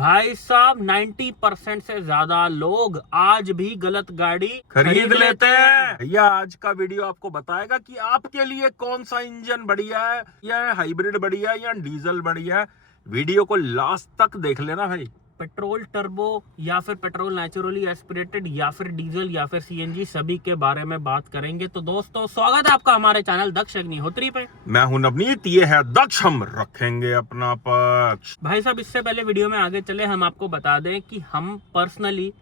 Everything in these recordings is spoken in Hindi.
भाई साहब 90% से ज्यादा लोग आज भी गलत गाड़ी खरीद लेते हैं। भैया आज का वीडियो आपको बताएगा कि आपके लिए कौन सा इंजन बढ़िया है, या हाइब्रिड बढ़िया है या डीजल बढ़िया है। वीडियो को लास्ट तक देख लेना भाई। पेट्रोल टर्बो या फिर पेट्रोल नेचुरली एस्पिरेटेड या फिर डीजल या फिर सीएनजी सभी के बारे में बात करेंगे। तो दोस्तों स्वागत है आपका हमारे चैनल दक्ष अग्निहोत्री पे। मैं हूं नवनीत, ये है दक्ष, हम रखेंगे अपना पक्ष। भाई साहब इससे पहले वीडियो में आगे चले हम आपको बता दें कि हम पर्सनली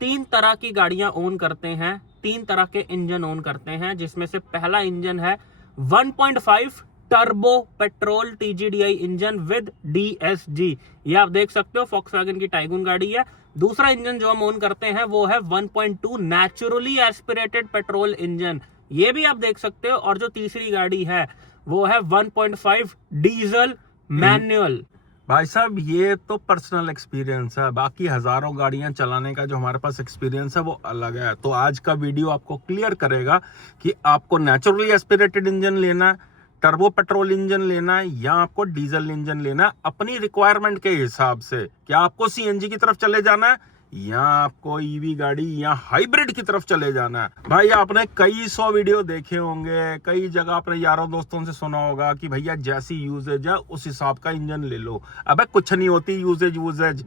3 तरह की गाड़ियां ओन करते हैं, 3 तरह के इंजन ओन करते हैं, जिसमें से पहला इंजन है 1.5 turbo petrol TGDI engine with DSG. ये आप देख सकते हो फॉक्सवैगन की टाइगून गाड़ी है। दूसरा इंजन जो हम ओन करते हैं वो है 1.2 नेचुरली एस्पिरेटेड पेट्रोल इंजन, ये भी आप देख सकते हो। और जो तीसरी गाड़ी है वो है 1.5 डीजल मैनुअल। भाई साहब ये तो पर्सनल एक्सपीरियंस है, बाकी हजारों गाड़ियां चलाने का जो हमारे पास एक्सपीरियंस है वो अलग है। तो आज का वीडियो आपको क्लियर करेगा कि आपको नेचुरली एस्पिरेटेड इंजन लेना है, टर्बो पेट्रोल इंजन लेना है, या आपको डीजल इंजन लेना है अपनी रिक्वायरमेंट के हिसाब से। क्या आपको सीएनजी की तरफ चले जाना है या आपको ईवी गाड़ी या हाइब्रिड की तरफ चले जाना है। भाई आपने कई 100 वीडियो देखे होंगे, कई जगह अपने यारों दोस्तों से सुना होगा कि भैया जैसी यूजेज है उस हिसाब का इंजन ले लो। अबे कुछ नहीं होती यूजेज।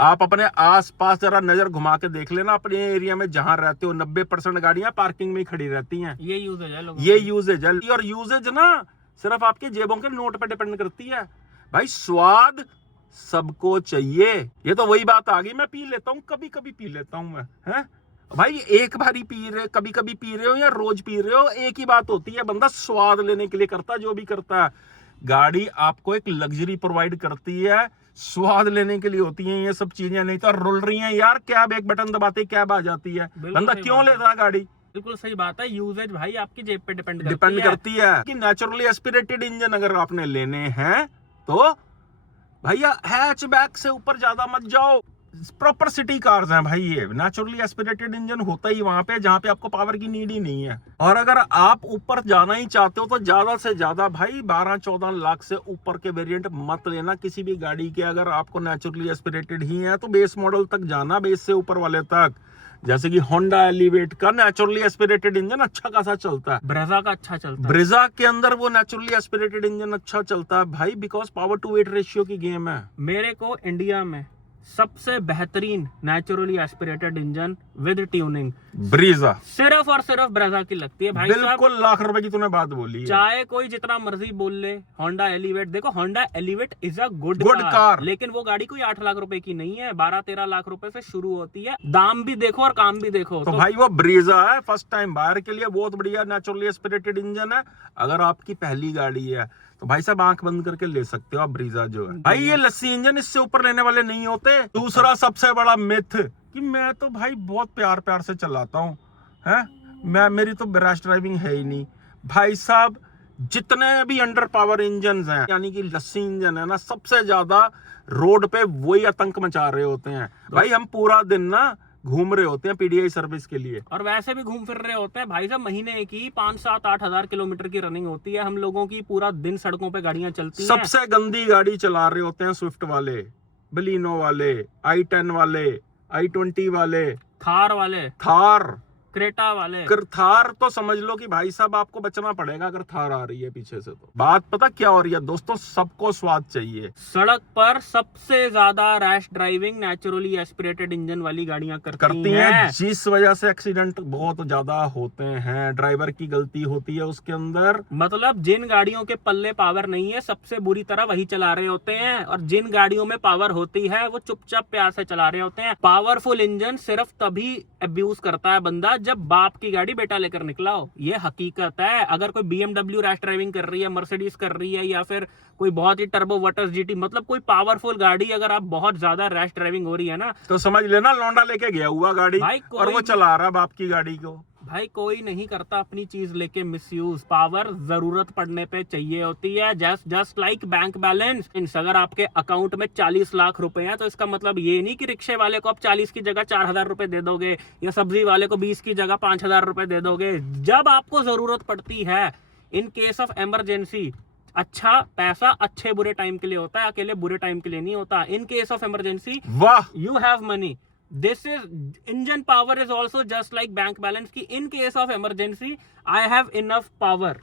आप अपने आसपास जरा नजर घुमा के देख लेना, अपने एरिया में जहां रहते हो 90% गाड़ियां पार्किंग में ही खड़ी रहती हैं। ये यूजेज है लोगों ये यूजेज है, और यूजेज ना सिर्फ आपके जेबों के नोट पे डिपेंड करती है। भाई स्वाद सबको चाहिए। ये तो वही बात आ गई, मैं पी लेता हूँ, कभी कभी पी लेता हूँ मैं, है भाई। एक बार ही पी रहे, कभी कभी पी रहे हो या रोज पी रहे हो, एक ही बात होती है। बंदा स्वाद लेने के लिए करता है जो भी करता है। गाड़ी आपको एक लग्जरी प्रोवाइड करती है, स्वाद लेने के लिए होती है ये सब चीजें। नहीं तो रुल रही हैं यार, कैब एक बटन दबाते कैब आ जाती है, बंदा क्यों लेता है गाड़ी। बिल्कुल सही बात है। यूजेज भाई आपकी जेब पे डिपेंड करती है कि नेचुरली एस्पिरेटेड इंजन अगर आपने लेने हैं तो भैया हैचबैक से ऊपर ज्यादा मत जाओ। प्रॉपर सिटी कार्स हैं भाई। ये नेचुरली एस्पिरेटेड इंजन होता ही वहां पे जहां पे आपको पावर की नीड ही नहीं है। और अगर आप ऊपर जाना ही चाहते हो तो ज्यादा से ज्यादा भाई 12-14 लाख से ऊपर के वेरिएंट मत लेना किसी भी गाड़ी के। अगर आपको नेचुरली एस्पिरेटेड ही है तो बेस मॉडल तक जाना, बेस से ऊपर वाले तक। जैसे कि होंडा एलिवेट का नेचुरली एस्पिरेटेड इंजन अच्छा खासा चलता है, ब्रेजा का अच्छा चलता है, ब्रेजा के अंदर वो नेचुरली एस्पिरेटेड इंजन अच्छा चलता है भाई, because power to weight ratio की गेम है। मेरे को इंडिया में सबसे बेहतरीन naturally aspirated engine with tuning Brezza सिर्फ और सिर्फ ब्रेजा की लगती है भाई। बिल्कुल लाख रुपए की तूने बात बोली है। चाहे कोई जितना मर्जी बोल ले होंडा एलिवेट, देखो Honda elevate is a good car, लेकिन वो गाड़ी कोई 8 लाख रुपए की नहीं है, 12-13 लाख रुपए से शुरू होती है। दाम भी देखो और काम भी देखो। तो भाई वो ब्रीजा है, फर्स्ट टाइम बायर के लिए बहुत बढ़िया नेचुरली एस्पिरेटेड इंजन है। अगर आपकी पहली गाड़ी है तो भाई साहब आंख बंद करके ले सकते हो आप ब्रीजा जो है। भाई ये लस्सी इंजन इससे ऊपर लेने वाले नहीं होते। दूसरा सबसे बड़ा मिथ कि मैं तो भाई बहुत प्यार से चलाता हूँ, है मेरी तो रैश ड्राइविंग है ही नहीं। भाई साहब जितने भी अंडर पावर इंजन हैं, यानी कि लस्सी इंजन है ना, सबसे ज्यादा रोड पे वही आतंक मचा रहे होते हैं। भाई हम पूरा दिन ना घूम रहे होते हैं पीडीआई सर्विस के लिए, और वैसे भी घूम फिर रहे होते हैं भाई साहब। महीने की 5-7-8 हजार किलोमीटर की रनिंग होती है हम लोगों की, पूरा दिन सड़कों पे गाड़ियां चलती हैं। सबसे गंदी गाड़ी चला रहे होते हैं स्विफ्ट वाले, बलिनो वाले, i10 वाले, i20 वाले, थार वाले, थार क्रेटा वाले। थार तो समझ लो कि भाई साहब आपको बचना पड़ेगा अगर थार आ रही है पीछे से। तो बात पता क्या हो रही है दोस्तों, सबको स्वाद चाहिए। सड़क पर सबसे ज्यादा rash driving naturally aspirated engine वाली गाड़ियां करती हैं, जिस वजह से एक्सीडेंट बहुत ज्यादा होते हैं। ड्राइवर की गलती होती है उसके अंदर। मतलब जिन गाड़ियों के पल्ले पावर नहीं है सबसे बुरी तरह वही चला रहे होते हैं, और जिन गाड़ियों में पावर होती है वो चुपचाप प्यार से चला रहे होते हैं। पावरफुल इंजन सिर्फ तभी अब्यूज करता है बंदा जब बाप की गाड़ी बेटा लेकर निकला हो। ये हकीकत है। अगर कोई BMW रैश ड्राइविंग कर रही है, मर्सिडीज कर रही है, या फिर कोई बहुत ही टर्बो वटर्स जीटी, मतलब कोई पावरफुल गाड़ी अगर आप बहुत ज्यादा रैश ड्राइविंग हो रही है ना, तो समझ लेना लौंडा लेके गया हुआ गाड़ी और वो चला रहा बाप की गाड़ी को। भाई कोई नहीं करता अपनी चीज लेके मिसयूज। पावर जरूरत पड़ने पे चाहिए होती है, जस्ट लाइक बैंक बैलेंस। अगर आपके अकाउंट में 40 लाख रुपए हैं तो इसका मतलब ये नहीं कि रिक्शे वाले को आप 40 की जगह 4,000 रुपए दे दोगे, या सब्जी वाले को 20 की जगह 5,000 रुपए दे दोगे। जब आपको जरूरत पड़ती है, इन केस ऑफ इमरजेंसी, अच्छा पैसा अच्छे बुरे टाइम के लिए होता है, अकेले बुरे टाइम के लिए नहीं होता। इन केस ऑफ इमरजेंसी वाह, you have money. This is engine power is also just like bank balance की in case of emergency I have enough power.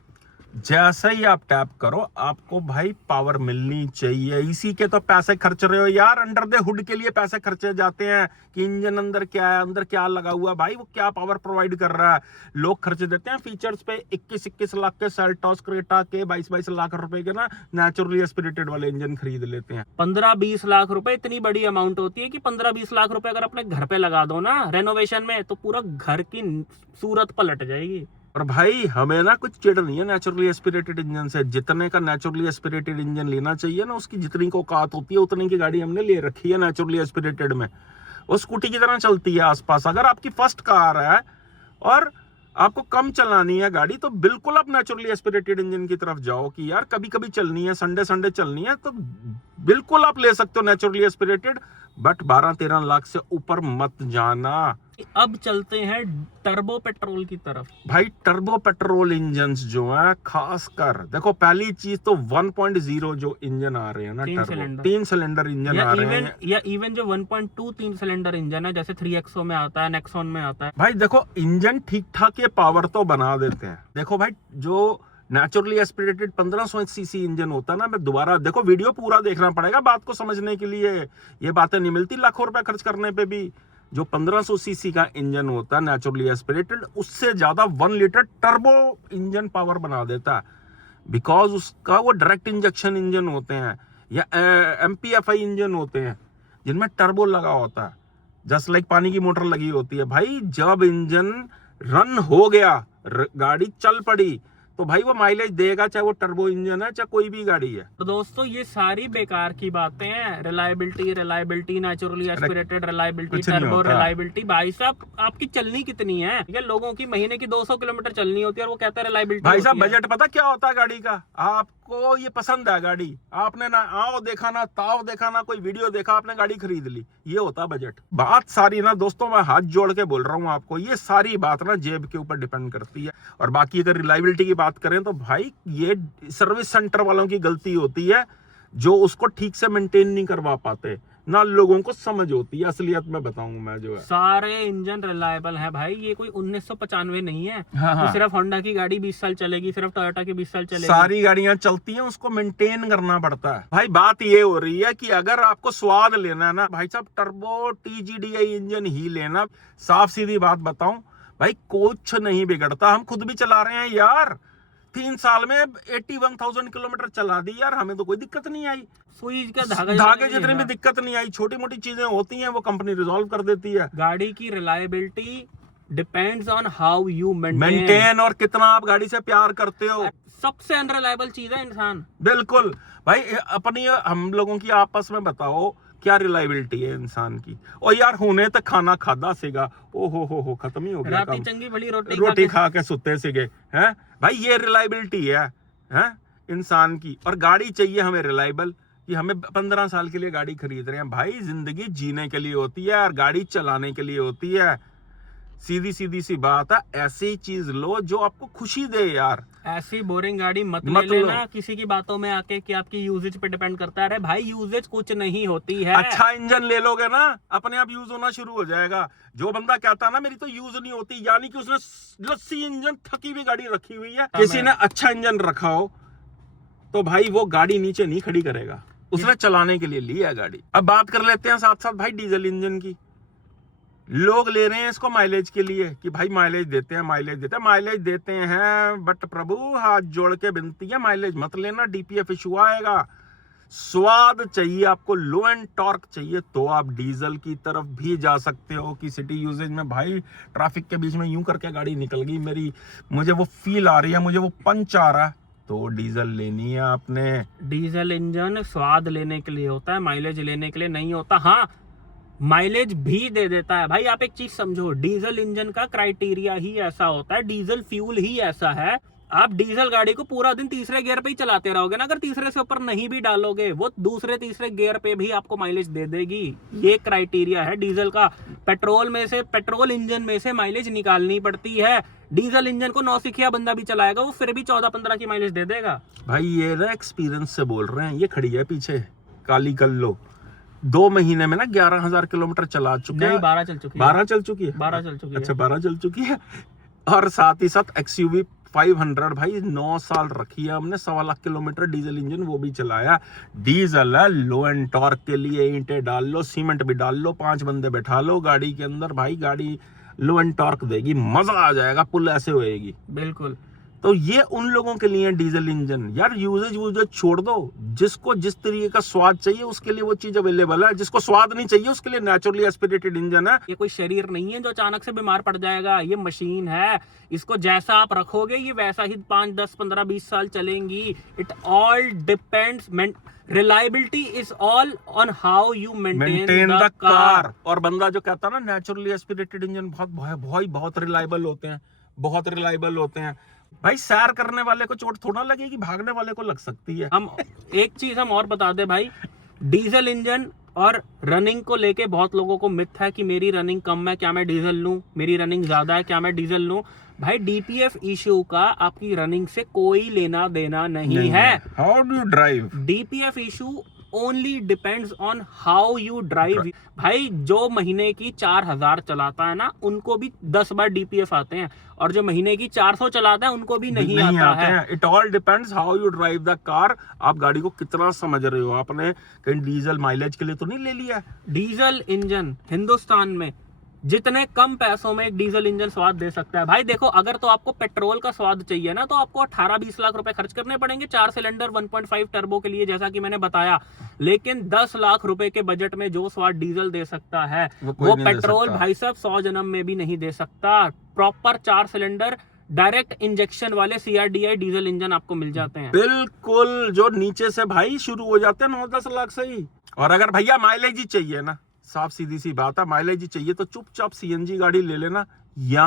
जैसे ही आप टैप करो आपको भाई पावर मिलनी चाहिए। इसी के तो पैसे खर्च रहे हो यार, अंडर द हुड के लिए पैसे खर्चे जाते हैं कि इंजन अंदर क्या है, अंदर क्या लगा हुआ है, भाई वो क्या पावर प्रोवाइड कर रहा है। लोग खर्च देते हैं फीचर्स पे 21-21 लाख के सेल्टॉस क्रेटा के 22-22 लाख रुपए के ना नेचुरली एस्पिरेटेड वाले इंजन खरीद लेते हैं। 15-20 लाख रुपए इतनी बड़ी अमाउंट होती है कि 15-20 लाख रुपए अगर अपने घर पे लगा दो ना रेनोवेशन में, तो पूरा घर की सूरत पलट जाएगी। और भाई हमें ना कुछ चिढ़ नहीं है नेचुरली एस्पिरेटेड इंजन से। जितने का नेचुरली एस्पिरेटेड इंजन लेना चाहिए ना, उसकी जितनी को औकात होती है उतनी की गाड़ी हमने ले रखी है नेचुरली एस्पिरेटेड में। वो स्कूटी की तरह चलती है आसपास। अगर आपकी फर्स्ट कार है और आपको कम चलानी है गाड़ी, तो बिल्कुल आप नेचुरली एस्पिरेटेड इंजन की तरफ जाओ कि यार कभी कभी चलनी है, संडे चलनी है, तो बिल्कुल आप ले सकते हो नेचुरली एस्पिरेटेड, बट 12-13 लाख से ऊपर मत जाना। अब चलते हैं टर्बो पेट्रोल की तरफ। भाई टर्बो पेट्रोल इंजन्स जो है, खासकर देखो पहली चीज तो 1.0 जो इंजन आ रहे हैं ना, तीन सिलेंडर इंजन आ रहे हैं, या इवन जो 1.2 3 सिलेंडर इंजन है जैसे 3XO में आता है, नेक्सॉन में आता है। भाई देखो इंजन ठीक ठाक ये पावर तो बना देते हैं। देखो भाई जो नेचुरली एस्पिरेटेड 1500 सीसी इंजन होता है ना, मैं दोबारा देखो वीडियो पूरा देखना पड़ेगा बात को समझने के लिए। ये बातें नहीं मिलती लाखों रुपए खर्च करने पे भी। जो 1500 सीसी का इंजन होता है नेचुरली एस्पिरेटेड, उससे ज्यादा 1 लीटर टर्बो इंजन पावर बना देता है, बिकॉज उसका वो डायरेक्ट इंजेक्शन इंजन होते हैं या MPFI इंजन होते हैं जिनमें टर्बो लगा होता है, जस्ट लाइक पानी की मोटर लगी होती है। भाई जब इंजन रन हो गया, गाड़ी चल पड़ी, तो भाई वो माइलेज देगा, चाहे वो टर्बो इंजन है चाहे कोई भी गाड़ी है। तो दोस्तों ये सारी बेकार की बातें हैं। Reliability, naturally aspirated reliability, turbo reliability. भाई साहब आपकी चलनी कितनी है? ये लोगों की महीने की 200 किलोमीटर चलनी होती है और वो कहता है रिलायबिलिटी। भाई साहब बजट पता क्या होता है गाड़ी का? आपको ये पसंद है गाड़ी, आपने ना आओ देखा ना ताओ देखा ना कोई वीडियो देखा, आपने गाड़ी खरीद ली, ये होता है बजट। बात सारी ना दोस्तों, मैं हाथ जोड़ के बोल रहा हूँ आपको, ये सारी बात ना जेब के ऊपर डिपेंड करती है। और बाकी अगर रिलायबिलिटी की बात करें तो भाई ये सर्विस सेंटर वालों की गलती होती है जो उसको ठीक से मेंटेन नहीं करवा पाते, ना लोगों को समझ होती है। असलियत में बताऊं मैं जो है, सारे इंजन रिलायबल है भाई। ये कोई 1995 नहीं है। हाँ। तो सिर्फ होंडा की गाड़ी 20 साल चलेगी, सिर्फ टोयोटा की 20 साल चलेगी। सारी गाड़ियां चलती हैं, उसको मेंटेन करना पड़ता है। भाई बात ये हो रही है कि अगर आपको स्वाद लेना है ना भाई साहब, टर्बो TGDI इंजन ही लेना। साफ सीधी बात बताऊं भाई, कुछ नहीं बिगड़ता। हम खुद भी चला रहे हैं यार, 3 साल में 81,000 किलोमीटर चला दी यार, हमें तो कोई दिक्कत नहीं आई। सुई का धागे जितने भी दिक्कत नहीं आई। छोटी मोटी चीजें होती हैं वो कंपनी रिजॉल्व कर देती है। गाड़ी की reliability depends on how you maintain और कितना आप गाड़ी से प्यार करते हो। सबसे अनरिलायबल चीज है इंसान। बिल्कुल भाई, अपनी हम लोगों की आपस में बताओ क्या रिलायबिलिटी है इंसान की? और यार होने तक खाना खादा सीगा, ओ हो खत्म ही हो गया। राती चंगी भली रोटी खा के सुते सीगे हैं भाई, ये रिलायबिलिटी है इंसान की। और गाड़ी चाहिए हमें रिलायबल, कि हमें 15 साल के लिए गाड़ी खरीद रहे हैं। भाई जिंदगी जीने के लिए होती है और गाड़ी चलाने के लिए होती है। सीधी सी बात है, ऐसी चीज लो जो आपको खुशी दे यार। ऐसी बोरिंग गाड़ी मत ले लेना किसी की बातों में आके कि आपकी यूजेज पे डिपेंड करता है। भाई यूजेज कुछ नहीं होती है। अच्छा इंजन ले लोगे ना, अपने आप यूज होना शुरू हो जाएगा। जो बंदा कहता है ना मेरी तो यूज नहीं होती, यानी कि उसने लस्सी इंजन थकी हुई गाड़ी रखी हुई है। किसी ने अच्छा इंजन रखा हो तो भाई वो गाड़ी नीचे नहीं खड़ी करेगा, उसने चलाने के लिए ली है गाड़ी। अब बात कर लेते हैं साथ साथ भाई डीजल इंजन की। लोग ले रहे हैं इसको माइलेज के लिए कि भाई माइलेज देते हैं, बट प्रभु हाथ जोड़ के विनती है, माइलेज मत लेना, DPF इशू आएगा। स्वाद चाहिए आपको, लो एंड टॉर्क चाहिए, तो आप डीजल की तरफ भी जा सकते हो। कि सिटी यूजेज में भाई ट्रैफिक के बीच में यूं करके गाड़ी निकल गई मेरी, मुझे वो फील आ रही है, मुझे वो पंच आ रहा है, तो डीजल लेनी है आपने। डीजल इंजन स्वाद लेने के लिए होता है, माइलेज लेने के लिए नहीं होता। हाँ माइलेज भी दे देता है। भाई आप एक चीज समझो, डीजल इंजन का क्राइटेरिया ही ऐसा होता है, डीजल फ्यूल ही ऐसा है आप डीजल गाड़ी को पूरा दिन तीसरे गियर पे ही चलाते रहोगे ना, अगर तीसरे से ऊपर नहीं भी डालोगे वो दूसरे तीसरे गियर पे भी आपको माइलेज दे देगी। ये क्राइटेरिया है डीजल का। पेट्रोल इंजन में से माइलेज निकालनी पड़ती है। डीजल इंजन को नौसिखिया बंदा भी चलाएगा, वो फिर भी 14-15 की माइलेज दे देगा। भाई ये ना एक्सपीरियंस से बोल रहे हैं। ये खड़ी है पीछे काली कल्लो, 2 महीने में ना 11,000 किलोमीटर चला चुके हैं। 12 चल चुकी है। 12 चल चुकी है। 12 चल चुकी है। अच्छा 12 चल चुकी है। और साथ ही साथ XUV 500 भाई 9 साल रखी है हमने, 1.25 लाख किलोमीटर डीजल इंजन वो भी चलाया। डीजल है, लो एंड टॉर्क के लिए ईंटें डाल लो, सीमेंट भी डाल लो, 5 बंदे बैठा लो गाड़ी के अंदर, भाई गाड़ी लो एंड टॉर्क देगी, मजा आ जाएगा, पुल ऐसे होएगी। बिल्कुल। तो ये उन लोगों के लिए डीजल इंजन। यार यूजेज छोड़ दो, जिसको जिस तरीके का स्वाद चाहिए उसके लिए वो चीज अवेलेबल है, जिसको स्वाद नहीं चाहिए उसके लिए नेचुरली एस्पिरेटेड इंजन है। ये कोई शरीर नहीं है जो अचानक से बीमार पड़ जाएगा, ये मशीन है। इसको जैसा आप रखोगे ये वैसा ही 5, 10, 15, 20 साल चलेंगी। It all depends, reliability is all on how you maintain the car. और बंदा जो कहता है ना नेचुरली एस्पिरेटेड इंजन बहुत रिलायबल होते हैं, बहुत रिलायबल होते हैं। भाई सैर करने वाले को चोट थोड़ा लगेगी, भागने वाले को लग सकती है। हम एक चीज हम और बता दे भाई, डीजल इंजन और रनिंग को लेके बहुत लोगों को मिथ है कि मेरी रनिंग कम है, क्या मैं डीजल लूं, मेरी रनिंग ज्यादा है, क्या मैं डीजल लूं। भाई डीपीएफ इशू का आपकी रनिंग से कोई लेना देना नहीं है। How do you drive? DPF issue only depends on how you drive. भाई जो महीने की 4,000 चलाता है ना, उनको भी 10 बार डीपीएफ आते हैं, और जो महीने की 400 चलाता है उनको भी नहीं आता है। It all depends how you drive the car. आप गाड़ी को कितना समझ रहे हो। आपने कहीं डीजल माइलेज के लिए तो नहीं ले लिया? डीजल इंजन हिंदुस्तान में जितने कम पैसों में एक डीजल इंजन स्वाद दे सकता है। भाई देखो, अगर तो आपको पेट्रोल का स्वाद चाहिए ना, तो आपको 18-20 लाख रुपए खर्च करने पड़ेंगे 4 सिलेंडर 1.5 टर्बो के लिए, जैसा कि मैंने बताया। लेकिन 10 लाख रुपए के बजट में जो स्वाद डीजल दे सकता है वो पेट्रोल भाई साहब 100 जन्म में भी नहीं दे सकता। प्रॉपर 4 सिलेंडर डायरेक्ट इंजेक्शन वाले CRDI डीजल इंजन आपको मिल जाते हैं। बिल्कुल, जो नीचे से भाई शुरू हो जाते हैं 9-10 लाख से ही। और अगर भैया माइलेज ही चाहिए ना, साफ सीधी सी बात है, माइलेज ही चाहिए तो चुपचाप CNG गाड़ी ले लेना या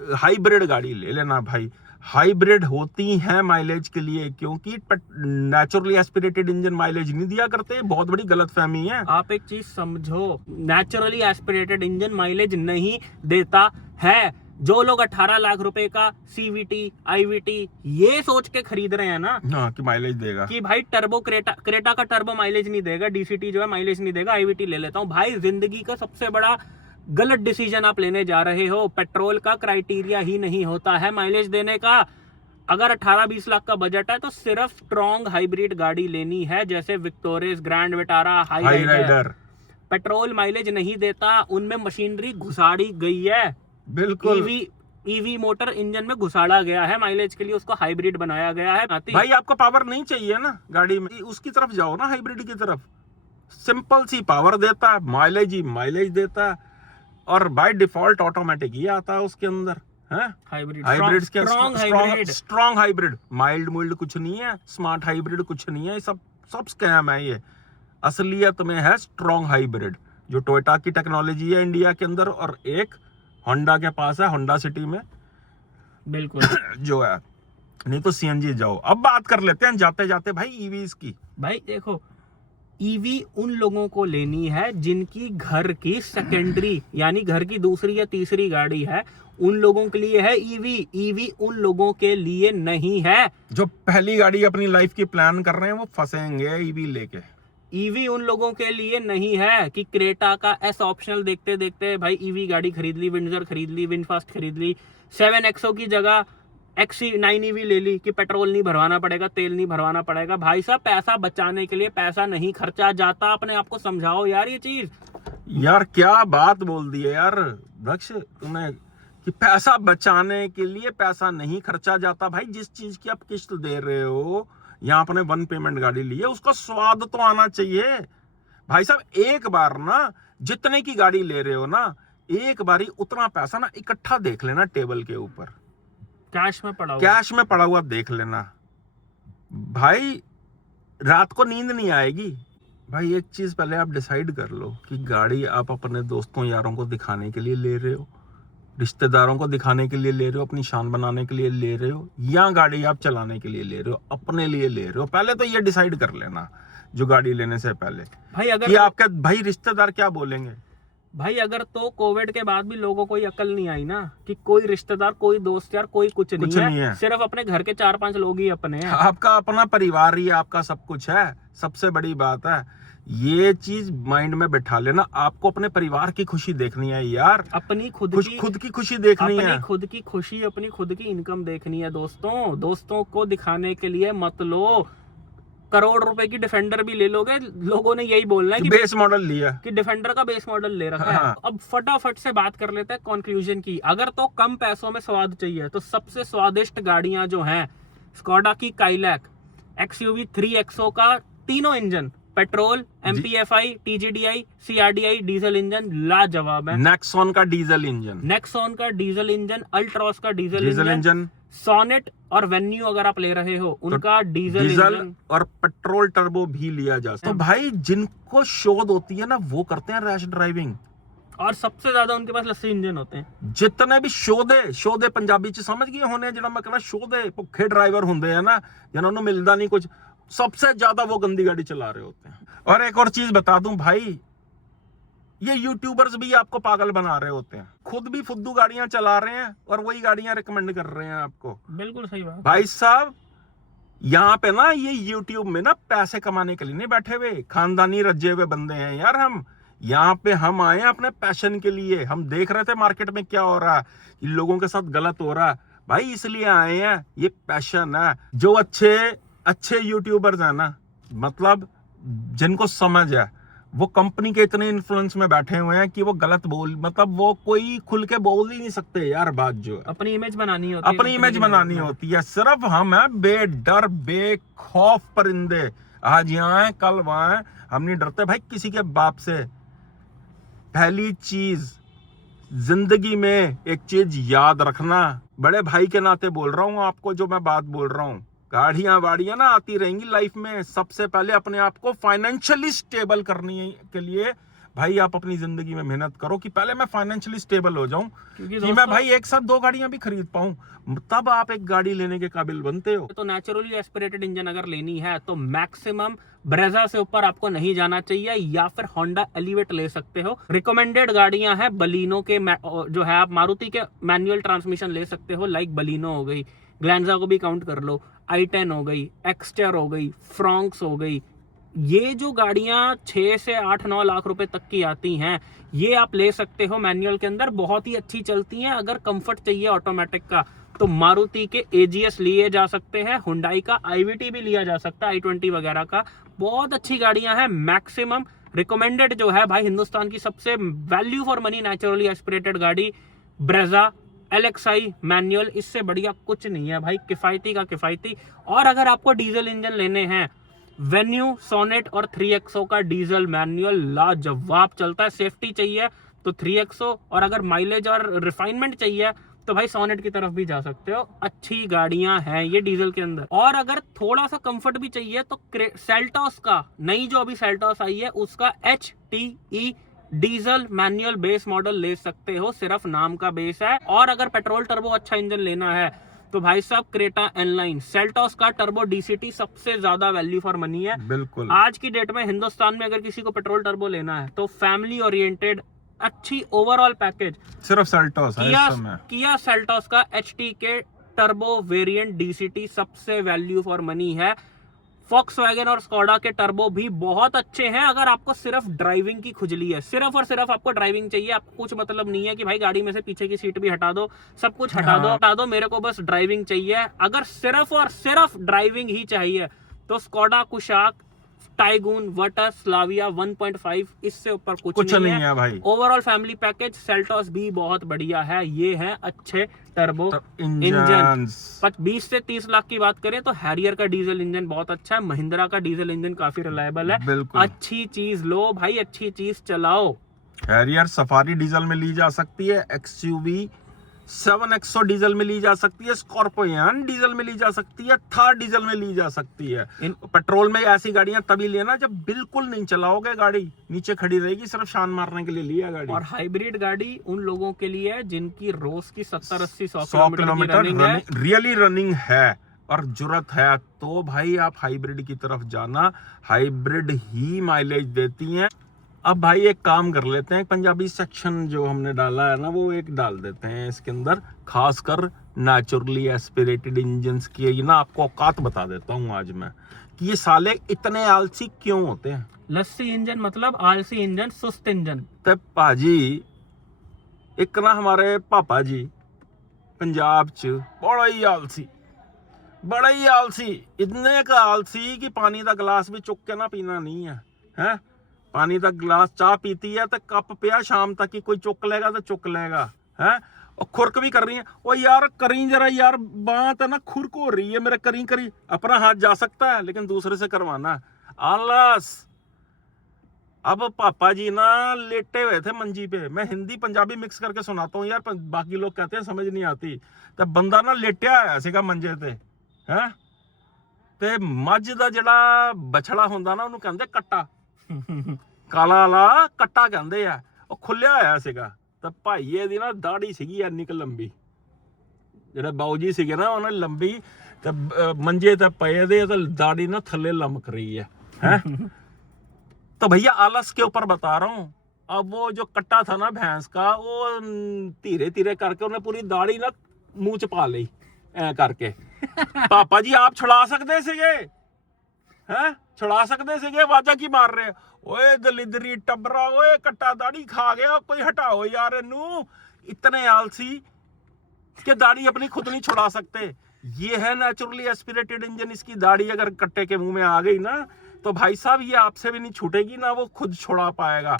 हाइब्रिड गाड़ी ले लेना। भाई हाइब्रिड होती हैं माइलेज के लिए, क्योंकि नेचुरली एस्पिरेटेड इंजन माइलेज नहीं दिया करते। बहुत बड़ी गलतफहमी है। आप एक चीज समझो, नेचुरली एस्पिरेटेड इंजन माइलेज नहीं देता है। जो लोग 18 लाख रुपए का CVT IVT ये सोच के खरीद रहे हैं ना, हाँ, कि माइलेज देगा, कि भाई टर्बो क्रेटा का टर्बो माइलेज नहीं देगा, DCT जो है माइलेज नहीं देगा, IVT ले लेता हूँ। भाई जिंदगी का सबसे बड़ा गलत डिसीजन आप लेने जा रहे हो। पेट्रोल का क्राइटेरिया ही नहीं होता है माइलेज देने का। अगर 18-20 लाख का बजट है तो सिर्फ स्ट्रॉन्ग हाइब्रिड गाड़ी लेनी है, जैसे विक्टोरिस, ग्रैंड विटारा, हाई राइडर। पेट्रोल माइलेज नहीं देता, उनमें मशीनरी घुसाड़ी गई है। बिल्कुल, ईवी मोटर इंजन में घुसाड़ा गया है माइलेज के लिए, उसको हाइब्रिड बनाया गया है। भाई आपको पावर नहीं चाहिए ना गाड़ी में, उसकी तरफ जाओ ना, हाइब्रिड की तरफ। सिंपल सी पावर देता है, माइलेज ही माइलेज देता है, और बाय डिफॉल्ट ऑटोमेटिक ही आता है उसके अंदर है। हाइब्रिड स्ट्रॉन्ग हाइब्रिड, माइल्ड मुइल्ड कुछ नहीं है, स्मार्ट हाइब्रिड कुछ नहीं है, सब स्कैम है। ये असलियत में है स्ट्रॉन्ग हाइब्रिड, जो टोयोटा की टेक्नोलॉजी है इंडिया के अंदर, और एक होंडा के पास है, होंडा सिटी में बिल्कुल जो है। नहीं तो CNG जाओ। अब बात कर लेते हैं जाते जाते भाई EVs की। भाई देखो, EV उन लोगों को लेनी है जिनकी घर की सेकेंडरी यानी घर की दूसरी या तीसरी गाड़ी है, उन लोगों के लिए है EV उन लोगों के लिए नहीं है। जो पहली गाड़ी अपनी लाइफ की प्लान कर रहे हैं वो फंसेंगे EV लेके। EV उन लोगों के लिए नहीं है कि क्रेटा का S ऑप्शनल देखते देखते भाई EV गाड़ी खरीद ली, विंडसर खरीद ली, विनफास्ट खरीद ली, 7XO की जगह XC9 EV ले ली कि पेट्रोल नहीं भरवाना पड़ेगा, तेल नहीं भरवाना पड़ेगा। भाई साहब, पैसा बचाने के लिए पैसा नहीं खर्चा जाता। अपने आप को समझाओ यार ये चीज। यार क्या बात बोल दी है यार दक्ष तुमने, कि पैसा बचाने के लिए पैसा नहीं खर्चा जाता। भाई जिस चीज की आप किस्त दे रहे हो, यहाँ आपने 1 पेमेंट गाड़ी ली है, उसका स्वाद तो आना चाहिए। भाई साहब एक बार ना, जितने की गाड़ी ले रहे हो ना, एक बारी उतना पैसा ना इकट्ठा देख लेना टेबल के ऊपर, कैश में पड़ा हुआ देख लेना। भाई रात को नींद नहीं आएगी। भाई एक चीज पहले आप डिसाइड कर लो कि गाड़ी आप अपने दोस्तों यारों को दिखाने के लिए ले रहे हो, रिश्तेदारों को दिखाने के लिए ले रहे हो, अपनी शान बनाने के लिए ले रहे हो, या गाड़ी आप चलाने के लिए ले रहे हो, अपने लिए ले रहे हो? पहले तो ये डिसाइड कर लेना जो गाड़ी लेने से पहले भाई अगर कि आपके भाई रिश्तेदार क्या बोलेंगे। भाई अगर तो कोविड के बाद भी लोगों को ये अकल नहीं आई ना कि कोई रिश्तेदार, कोई दोस्त यार, कोई कुछ नहीं है, सिर्फ अपने घर के 4-5 लोग ही अपने हैं। आपका अपना परिवार ही आपका सब कुछ है, सबसे बड़ी बात है। ये चीज माइंड में बैठा लेना, आपको अपने परिवार की खुशी देखनी है यार, अपनी खुद की खुशी देखनी है, अपनी खुद की खुशी, अपनी खुद की इनकम देखनी है दोस्तों को दिखाने के लिए मत लो। करोड़ रुपए की डिफेंडर भी ले लोगे, लोगों ने यही बोलना है कि बेस मॉडल लिया, कि डिफेंडर का बेस मॉडल ले रखा है। अब फटाफट से बात कर लेते हैं कंक्लूजन की। अगर तो कम पैसों में स्वाद चाहिए तो सबसे स्वादिष्ट गाड़ियां जो हैं, स्कोडा की काइलैक, XUV 3XO का तीनों engine, petrol, MPFI, TGDI, CRDI diesel engine लाजवाब है। नेक्सॉन का डीजल इंजन, अल्ट्रॉस का डीजल इंजन, सोनेट और वेन्यू अगर आप ले रहे हो उनका डीजल और पेट्रोल टर्बो भी लिया जा सकता है। तो भाई जिनको शोध होती है ना, वो करते हैं रैश ड्राइविंग, और सबसे ज्यादा उनके पास लस्सी इंजन होते हैं। जितने भी शोधे पंजाबी च समझ गए होने, जिन्हें मैं कहना शोधे भुखे ड्राइवर होंगे है ना, जिन्होंने मिलता नहीं कुछ, सबसे ज्यादा वो गंदी गाड़ी चला रहे होते हैं। और एक और चीज बता दूं भाई, ये यूट्यूबर्स भी आपको पागल बना रहे होते हैं, खुद भी फुद्दू गाड़ियां चला रहे हैं और वही गाड़ियां रिकमेंड कर रहे हैं आपको। बिल्कुल सही बात भाई साहब, यहाँ पे ना ये यूट्यूब में ना पैसे कमाने के लिए नहीं बैठे हुए, खानदानी रजे हुए बंदे हैं यार हम। यहाँ पे हम आए अपने पैशन के लिए, हम देख रहे थे मार्केट में क्या हो रहा है, इन लोगों के साथ गलत हो रहा है भाई, इसलिए आए हैं। ये पैशन है। जो अच्छे यूट्यूबर्स हैं ना, मतलब जिनको समझ है, वो कंपनी के इतने इन्फ्लुएंस में बैठे हुए हैं कि वो गलत मतलब वो कोई खुल के बोल ही नहीं सकते यार बात, जो है अपनी इमेज बनानी होती है, अपनी इमेज बनानी होती है। सिर्फ हम है बेडर बेखौफ परिंदे, आज यहाँ है कल वहां है, हम नहीं डरते भाई किसी के बाप से। पहली चीज जिंदगी में एक चीज याद रखना, बड़े भाई के नाते बोल रहा हूं आपको, जो मैं बात बोल रहा हूं, गाड़ियां वाड़ियां ना आती रहेंगी लाइफ में, सबसे पहले अपने आप को फाइनेंशियली स्टेबल करने के लिए भाई आप अपनी जिंदगी में मेहनत करो कि पहले मैं फाइनेंशियली स्टेबल हो जाऊं कि मैं भाई एक साथ 2 गाड़ियां भी खरीद पाऊं, तब आप एक गाड़ी लेने के काबिल बनते हो। तो नेचुरली एस्पिरेटेड इंजन अगर लेनी है तो मैक्सिमम ब्रेजा से ऊपर आपको नहीं जाना चाहिए, या फिर होंडा एलिवेट ले सकते हो। रिकमेंडेड गाड़ियां हैं बलिनो के, जो है आप मारुति के मैनुअल ट्रांसमिशन ले सकते हो, लाइक बलिनो हो गई, ग्लैंजा को भी काउंट कर लो, i10 हो गई, एक्सटर हो गई, फ्रॉन्क्स हो गई। ये जो गाड़ियां 6 से 8-9 लाख रुपए तक की आती हैं, ये आप ले सकते हो मैनुअल के अंदर, बहुत ही अच्छी चलती हैं। अगर कंफर्ट चाहिए ऑटोमेटिक का तो मारुति के AGS लिए जा सकते हैं, हुंडई का IVT भी लिया जा सकता है, i20 वगैरह का। बहुत अच्छी गाड़ियां हैं। मैक्सिमम रिकमेंडेड जो है भाई हिंदुस्तान की सबसे value for money naturally aspirated गाड़ी ब्रेजा LXI मैनुअल, इससे बढ़िया कुछ नहीं है भाई, किफायती का किफायती। और अगर आपको डीजल इंजन लेने हैं, वेन्यू, सोनेट और 3XO का डीजल मैनुअल लाजवाब चलता है। सेफ्टी चाहिए तो 3XO, और अगर माइलेज और रिफाइनमेंट चाहिए तो भाई सोनेट की तरफ भी जा सकते हो। अच्छी गाड़ियां हैं ये डीजल के अंदर। और अगर थोड़ा सा कंफर्ट भी चाहिए तो सेल्टॉस का, नई जो अभी सेल्टॉस आई है, उसका HTE diesel manual base model ले सकते हो, सिर्फ नाम का बेस है। और अगर पेट्रोल टर्बो अच्छा इंजन लेना है तो भाई साहब क्रेटा एनलाइन, सेल्टॉस का टर्बो DCT सबसे ज्यादा वैल्यू फॉर मनी है। बिल्कुल आज की डेट में हिंदुस्तान में अगर किसी को पेट्रोल टर्बो लेना है तो फैमिली ओरिएंटेड अच्छी ओवरऑल पैकेज सिर्फ सेल्टॉस है इस समय। किया सेल्टॉस का HT के टर्बो वेरिएंट DCT सबसे वैल्यू फॉर मनी है। फॉक्सवैगन और स्कोडा के टर्बो भी बहुत अच्छे हैं। अगर आपको सिर्फ ड्राइविंग की खुजली है, सिर्फ और सिर्फ आपको ड्राइविंग चाहिए, आपको कुछ मतलब नहीं है कि भाई गाड़ी में से पीछे की सीट भी हटा दो, सब कुछ हटा दो, मेरे को बस ड्राइविंग चाहिए। अगर सिर्फ और सिर्फ ड्राइविंग ही चाहिए तो Skoda Kushaq, tycoon, Virtus, Slavia 1.5, इससे ऊपर कुछ नहीं है भाई। ओवरऑल फैमिली पैकेज सेल्टॉस भी बहुत बढ़िया है। ये है अच्छे टर्बो इंजन। 20 से 30 लाख की बात करें तो हैरियर का डीजल इंजन बहुत अच्छा है, महिंद्रा का डीजल इंजन काफी रिलायबल है। अच्छी चीज लो भाई, अच्छी चीज चलाओ। हैरियर सफारी डीजल में ली जा सकती है, XUV 7XO डीजल में ली जा सकती है, स्कॉर्पियन डीजल में ली जा सकती है, थार डीजल में ली जा सकती है। पेट्रोल में ऐसी गाड़ियां तभी लेना जब बिल्कुल नहीं चलाओगे, गाड़ी नीचे खड़ी रहेगी, सिर्फ शान मारने के लिए लिया गाड़ी। और हाइब्रिड गाड़ी उन लोगों के लिए है जिनकी रोज की 70-80-100 किलोमीटर रनिंग है, रियली रनिंग है और जरूरत है, तो भाई आप हाइब्रिड की तरफ जाना। हाइब्रिड ही माइलेज देती हैं। अब भाई एक काम कर लेते हैं, पंजाबी सेक्शन जो हमने डाला है ना वो एक डाल देते हैं इसके अंदर, खासकर नेचुरली एस्पिरेटेड इंजन्स की। ये ना आपको औकात बता देता हूँ आज मैं कि ये साले इतने आलसी क्यों होते हैं। लस्सी इंजन मतलब आलसी इंजन, सुस्त इंजन। तो पाजी एक ना हमारे पापा जी पंजाब च बड़ा ही आलसी, इतने का आलसी कि पानी का गिलास भी चुक के ना पीना नहीं है, हैं? पानी का गिलास चाह पीती है तो कप पिया शाम तक ही, कोई चुक लेगा तो चुक लेगा, है? और खुरक भी कर रही है। ओ यार करी जरा यार, बात है ना खुरक हो रही है मेरे, करी अपना हाथ जा सकता है लेकिन दूसरे से करवाना आलस। अब पापा जी ना लेटे हुए थे मंजी पे, मैं हिंदी पंजाबी मिक्स करके सुनाता हूँ यार, बाकी लोग कहते हैं समझ नहीं आती। तो बंदा ना लेटिया है सीगा मंजे ते, है? ते मझ दा जिहड़ा बछड़ा हुंदा ना उहनूं कहंदे कट्टा, काला वाला कट्टा कहंदे आ। ਉਹ ਖੁੱਲਿਆ ਹੋਇਆ ਸੀਗਾ ਤਾਂ ਭਾਈਏ ਦੀ ਨਾ ਦਾੜੀ ਸੀਗੀ ਇੰਨੀ ਕੁ ਲੰਬੀ, ਜਿਹੜੇ ਬਾਊ ਜੀ ਸੀਗੇ ਨਾ ਉਹਨਾਂ ਲੰਬੀ ਤੇ ਮੰਜੇ ਤੇ ਪਏ ਦੇ ਤੇ ਦਾੜੀ ਨਾ ਥੱਲੇ ਲਮਕ ਰਹੀ है तो भैया आलस के ऊपर बता रहा हूँ। अब वो जो कट्टा था ना भैंस का, वो धीरे धीरे करके उन्हें पूरी दाढ़ी ना मुंह च पा ली ऐ करके। पापा जी आप छुड़ा सकते सीगे, हैं? छुड़ा सकते सीगे, वाजा की मार रहे? ओए दलिदरी टबरा, ओए कट्टा दाढ़ी खा गया, कोई हटाओ यार इनू। इतने आलसी कि दाढ़ी अपनी खुद नहीं छुड़ा सकते। ये है नेचुरली एस्पिरेटेड इंजन। इसकी दाढ़ी अगर कट्टे के मुंह में आ गई ना तो भाई साहब ये आपसे भी नहीं छूटेगी, ना वो खुद छुड़ा पाएगा।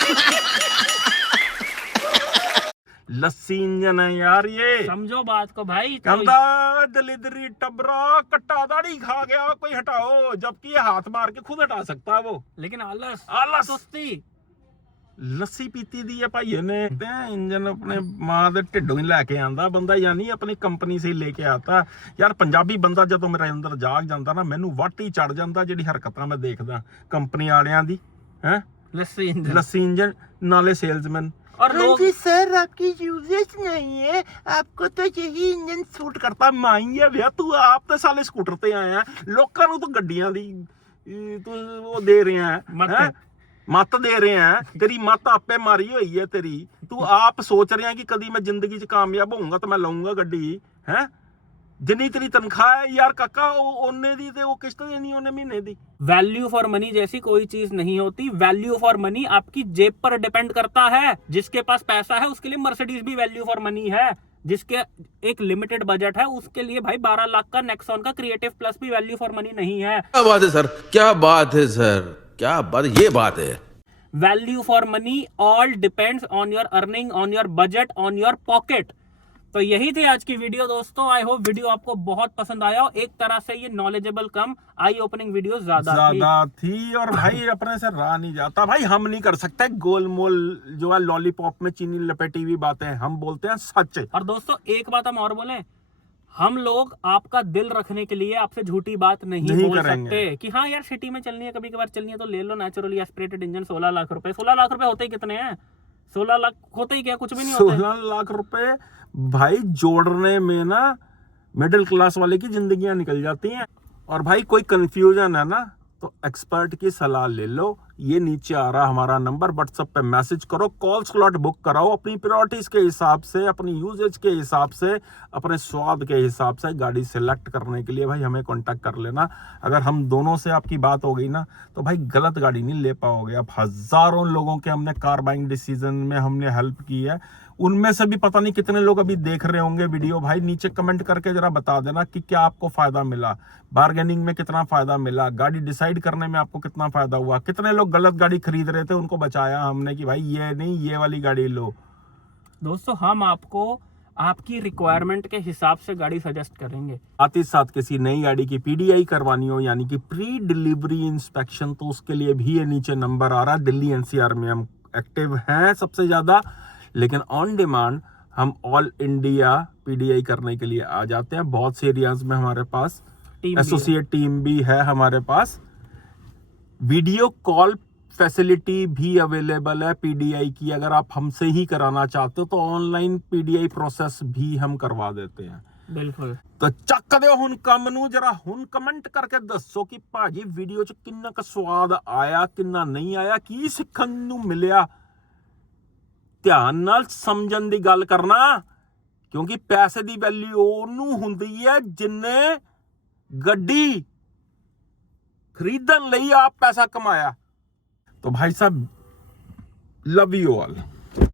लस्सी इंजन है यार ये, समझो बात को भाई। कहता दलिदरी टबरा कट्टा दाढ़ी खा गया, कोई हटाओ, जबकि ये हाथ मार के खुद हटा सकता है वो, लेकिन आलस सुस्ती। लस्सी पीती दी है भाई ने, इंजन अपने मां दे ढिडों ही लैके आंदा बंदा, यानी अपनी कंपनी से ही लेके आता यार। पंजाबी बंदा जदों मेरे अंदर जाग जाता ना, मैनू वट ही चढ़ जाता जेडी हरकतां मैं देखदा कंपनी वालियां दी, हैं? लस्सी इंजन नाले सेल्समैन। और लोग सर आपकी यूजेज नहीं है, आपको तो यही इंजन सूट करता। माई है भैया तू, आप तो साले स्कूटर ते आया, लोकां नू तो गड्डियां दी तू वो दे रहे हैं, मत दे रहे हैं। तेरी मत आपे मारी हुई है तेरी। तू आप सोच रहे हैं कि कभी मैं जिंदगी च कामयाब होऊंगा तो मैं लाऊंगा गड्डी, है? जिन्नी तेरी तनख्वाह है यार काका, ओने दी ते वो किस्त देनी ओने महीने दी। वैल्यू फॉर मनी जैसी कोई चीज नहीं होती। वैल्यू फॉर मनी आपकी जेब पर डिपेंड करता है। जिसके पास पैसा है उसके लिए मर्सिडीज भी वैल्यू फॉर मनी है। जिसके एक लिमिटेड बजट है उसके लिए भाई 12 लाख का नेक्सॉन का क्रिएटिव प्लस भी वैल्यू फॉर मनी नहीं है। क्या बात है सर, क्या बात है सर, क्या बात, ये बात है। Value for money all depends on your earning, on your budget, on your pocket. तो यही थी आज की वीडियो दोस्तों। आई होप वीडियो आपको बहुत पसंद आया हो। एक तरह से ये नॉलेजेबल कम आई ओपनिंग वीडियो ज्यादा थी और भाई अपने से रहा नहीं जाता। भाई हम नहीं कर सकते गोलमोल जो है लॉलीपॉप में चीनी लपेटी हुई बातें, हम बोलते हैं सच। और दोस्तों एक बात हम और बोलें, हम लोग आपका दिल रखने के लिए आपसे झूठी बात नहीं बोल सकते कि हाँ यार सिटी में चलनी है, कभी कभार चलनी है तो ले लो नेचुरली एस्पिरेटेड इंजन। 16 लाख रुपए, 16 लाख रुपए होते ही कितने हैं? 16 लाख होते ही क्या, कुछ भी नहीं होते। 16 लाख रुपए भाई जोड़ने में ना मिडिल क्लास वाले की जिंदगियां निकल जाती हैं। और भाई कोई कंफ्यूजन है ना तो एक्सपर्ट की सलाह ले लो। ये नीचे आ रहा हमारा नंबर, व्हाट्सएप पे मैसेज करो, कॉल स्लॉट बुक कराओ अपनी प्रायोरिटीज के हिसाब से, अपनी यूजेज के हिसाब से, अपने स्वाद के हिसाब से गाड़ी सिलेक्ट करने के लिए भाई हमें कांटेक्ट कर लेना। अगर हम दोनों से आपकी बात हो गई ना तो भाई गलत गाड़ी नहीं ले पाओगे। अब हजारों लोगों के हमने कार बाइंग डिसीजन में हमने हेल्प की है, उनमें से भी पता नहीं कितने लोग अभी देख रहे होंगे वीडियो। भाई नीचे कमेंट करके जरा बता देना कि क्या आपको फायदा मिला, बार्गेनिंग में कितना फायदा मिला, गाड़ी डिसाइड करने में आपको कितना फायदा हुआ, कितने लोग गलत गाड़ी खरीद रहे थे उनको बचाया हमने कि भाई ये नहीं ये वाली गाड़ी लो। दोस्तों हम आपको आपकी रिक्वायरमेंट के हिसाब से गाड़ी सजेस्ट करेंगे। साथ ही साथ किसी नई गाड़ी की PDI करवानी हो यानी कि प्री डिलीवरी इंस्पेक्शन, तो उसके लिए भी ये नीचे नंबर आ रहा है। दिल्ली NCR में हम एक्टिव हैं सबसे ज्यादा, लेकिन ऑन डिमांड हम ऑल इंडिया पीडीआई करने के लिए आ जाते हैं। बहुत से एरियाज में हमारे पास टीम भी है। एसोसिएट टीम भी है हमारे पास। वीडियो कॉल फैसिलिटी भी अवेलेबल है पीडीआई की। अगर आप हमसे ही कराना चाहते हो तो ऑनलाइन पीडीआई प्रोसेस भी हम करवा देते हैं। बिल्कुल। तो ਚੱਕ ਦਿਓ ਹੁਣ ਕੰਮ ਨੂੰ ਜਰਾ ਹੁਣ ਕਮੈਂਟ ਕਰਕੇ ਦੱਸੋ ਕਿ ਭਾਜੀ ਵੀਡੀਓ 'ਚ ਕਿੰਨਾ ਕੁ ਸਵਾਦ ਆਇਆ, ਕਿੰਨਾ ਨਹੀਂ ਆਇਆ, ਕੀ ਸਿੱਖਣ ਨੂੰ ਮਿਲਿਆ। ਧਿਆਨ ਨਾਲ ਸਮਝਣ ਦੀ ਗੱਲ ਕਰਨਾ, ਕਿਉਂਕਿ ਪੈਸੇ ਦੀ ਵੈਲਿਊ ਉਹਨੂੰ ਹੁੰਦੀ ਹੈ ਜਿੰਨੇ ਗੱਡੀ ਖਰੀਦਣ ਲਈ ਆਪ ਪੈਸਾ ਕਮਾਇਆ। तो भाई साहब लव यू ऑल।